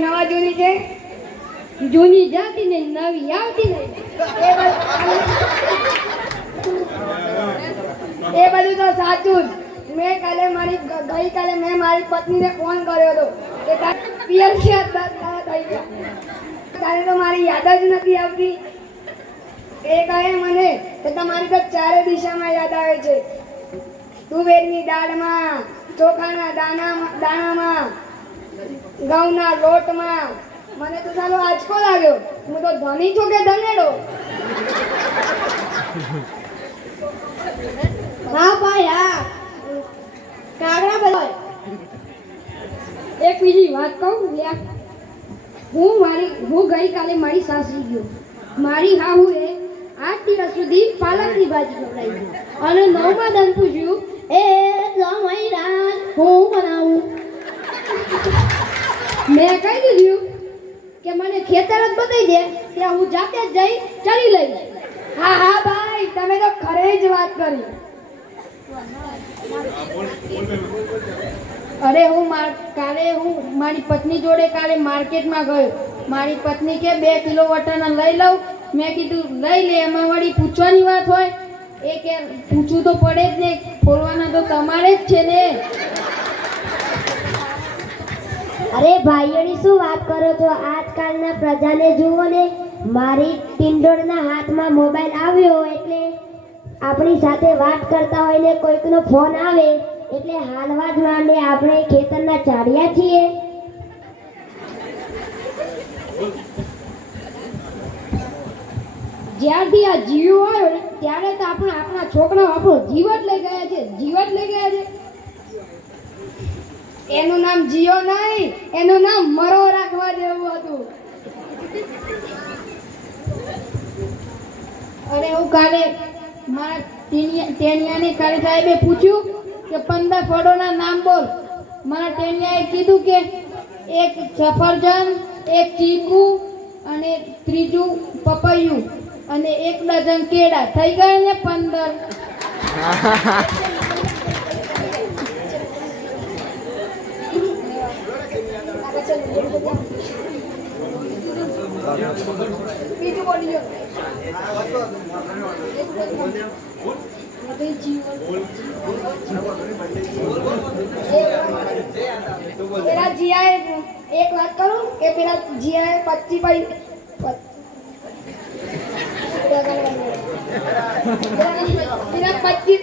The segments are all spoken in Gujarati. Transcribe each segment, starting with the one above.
નવા જૂની છે, જૂની જાતી ને નવી આવતી નહીં. એ બધું તો સાચું જ. ગઈકાલે મેં મારી પત્નીને ફોન કર્યો હતો કે પિયર થઈ ગયા, ત્યારે તો મારી યાદ જ નથી આવતી. એ કહે મને કે તમારી તો ચારે દિશામાં યાદ આવે છે, તુવેરની દાળમાં, ચોખાના દાણામાં, ઘઉંના લોટમાં. મને તો સાલો આંચકો લાગ્યો. હું તો ધણી છું કે ધનેડો? હા ભાઈ હા, કાગડા બોલાય. એક બીજી વાત કહું લ્યા, હું ગઈકાલે મારી સાસરી ગયો. મારી હાહુએ 8 દિવસ સુધી પાલકની ભાજી ખવડાવી અને 9મા દાન પૂછ્યું, એ જમાઈ રાત હું બનાવું? મેં કહી દીધું કે મને ખેતર જ બતાવી દે, ત્યાં હું જાતે જ જઈ ચડી લઈશ. હા હા ભાઈ, તમે તો ખરે જ વાત કરી. અરે કાલે હું મારી પત્ની જોડે માર્કેટમાં ગયો. મારી પત્ની કે 2 કિલો વટાણા લઈ લઉં. મેં કીધું લઈ લે, એમાં વળી પૂછવાની વાત હોય? એ કે પૂછવું તો પડે જ ને, ખોલવાના તો તમારે જ છે ને. અરે ભાઈઓની શું વાત કરો છો? આજકાલના પ્રજાને જુઓ ને, મારી ટિંડોળના હાથમાં મોબાઈલ આવ્યો એટલે આપણી સાથે વાત કરતા હોય ને કોઈકનો ફોન આવે એટલે હાલવા જ માંડે આપણે ખેતરના ચાડિયા છીએ. જ્યારથી આ જીવ આવ્યો ને ત્યારે તો આપણા છોકરાઓ આપણો જીવ જ લઈ ગયા છે, જીવ જ લઈ ગયા છે. એનું નામ જીઓ નહીં, એનું નામ મરો રાખવા જેવું હતું. અરે હું કાલે મારા ટેનિયાને કાલે સાહેબે પૂછ્યું કે 15 ફળોના નામ બોલ. મારા ટેનિયાએ કીધું કે એક સફરજન, એક ચીકુ અને ત્રીજું પપૈયું અને 1 ડઝન કેળા. થઈ ગયા ને 15. બીજું બોલ્યો પેલા જીયાએ એક વાત કરું કે પેલા જીયાએ 25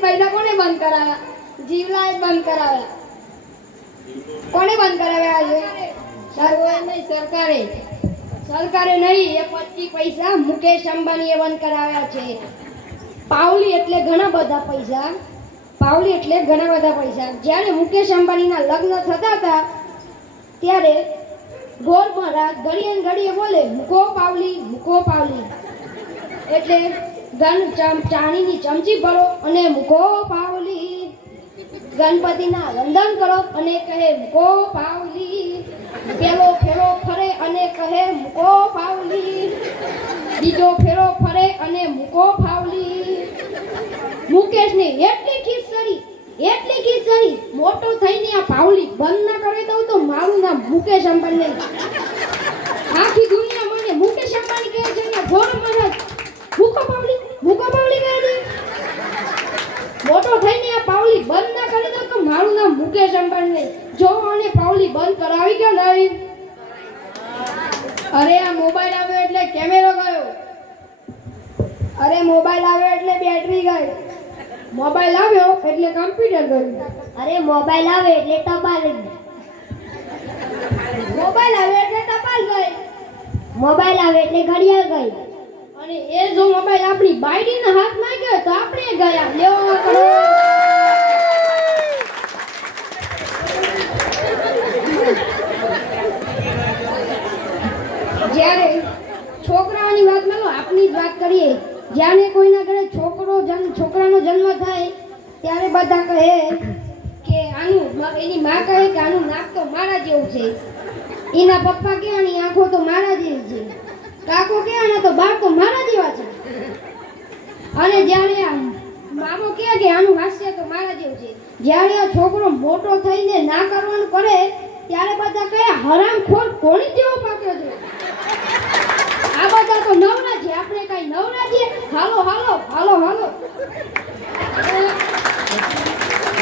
પૈસા કોને બંધ કરાવ્યા? જીવલાએ બંધ કરાવ્યા. કોને બંધ કરાવ્યા? સરકારે નહીં, એ 25 પૈસા મુકેશ અંબાણીએ બંધ કરાવ્યા છે. પાવલી એટલે ઘણા બધા પૈસા. જ્યારે મુકેશ અંબાણીના લગ્ન થતા હતા ત્યારે ગોળ મહારાજ ઘડીએ બોલે મૂકો પાવલી, એટલે ચાણીની ચમચી ભરો અને મૂકો પાવલી. ગણપતિના વંદન કરો અને કહે મૂકો પાવલી. પેલો ફેરો ફરે અને કહે મૂકો પાવલી. બીજો ફેરો ફરે અને મૂકો પાવલી. મુકેશને એટલી ખીસ ચડી, મોટો થઈને આ પાવલી બંધ ના કરી દઉં તો મારું નામ મુકેશ અંબાણી નહીં. આખી દુનિયા મને મુકેશ અંબાણી કહે છે ને ગોળ મહારાજ મૂકો પાવલી કહે છે. મોટો થઈને આ પાવલી બંધ ના કરી દઉં તો મારું નામ મુકેશ અંબાણી નહીં. જો આને પાવલી બંધ કરાવી કે નહીં? અરે આ મોબાઈલ આવ્યો એટલે કેમેરો ગયો. અરે મોબાઈલ આવ્યો એટલે બેટરી ગઈ. મોબાઈલ આવ્યો એટલે કમ્પ્યુટર ગયું. અરે મોબાઈલ આવે એટલે ટપાલ ગઈ. મોબાઈલ આવે એટલે ટપાલ ગઈ. મોબાઈલ આવે એટલે ઘડિયાળ ગઈ. અને એ જો મોબાઈલ આપણી બાયડીના હાથમાં ગયો તો આપણે ગયા. લેવા કરો. જ્યારે છોકરાઓની વાત માં આપની જ વાત કરીએ, જ્યારે કોઈના ઘરે છોકરાનો જન્મ થાય ત્યારે બધા કહે કે એની માં કહે કે આનું નાક તો મારા જેવું છે, એના પપ્પા કે આની આંખો તો મારા જેવી છે, કાકો કે આના તો બાળ તો મારા જેવા છે, અને જ્યારે મામો કે આનું હાસ્ય તો મારા જેવું છે. જ્યારે આ છોકરો મોટો થઈને ના કરવાનું કરે ત્યારે બધા કયા હરામખોર કોણી જેવો પાક્યો છે. આ બધા તો નવરા છે, આપણે કઈ નવરા છીએ? હાલો હાલો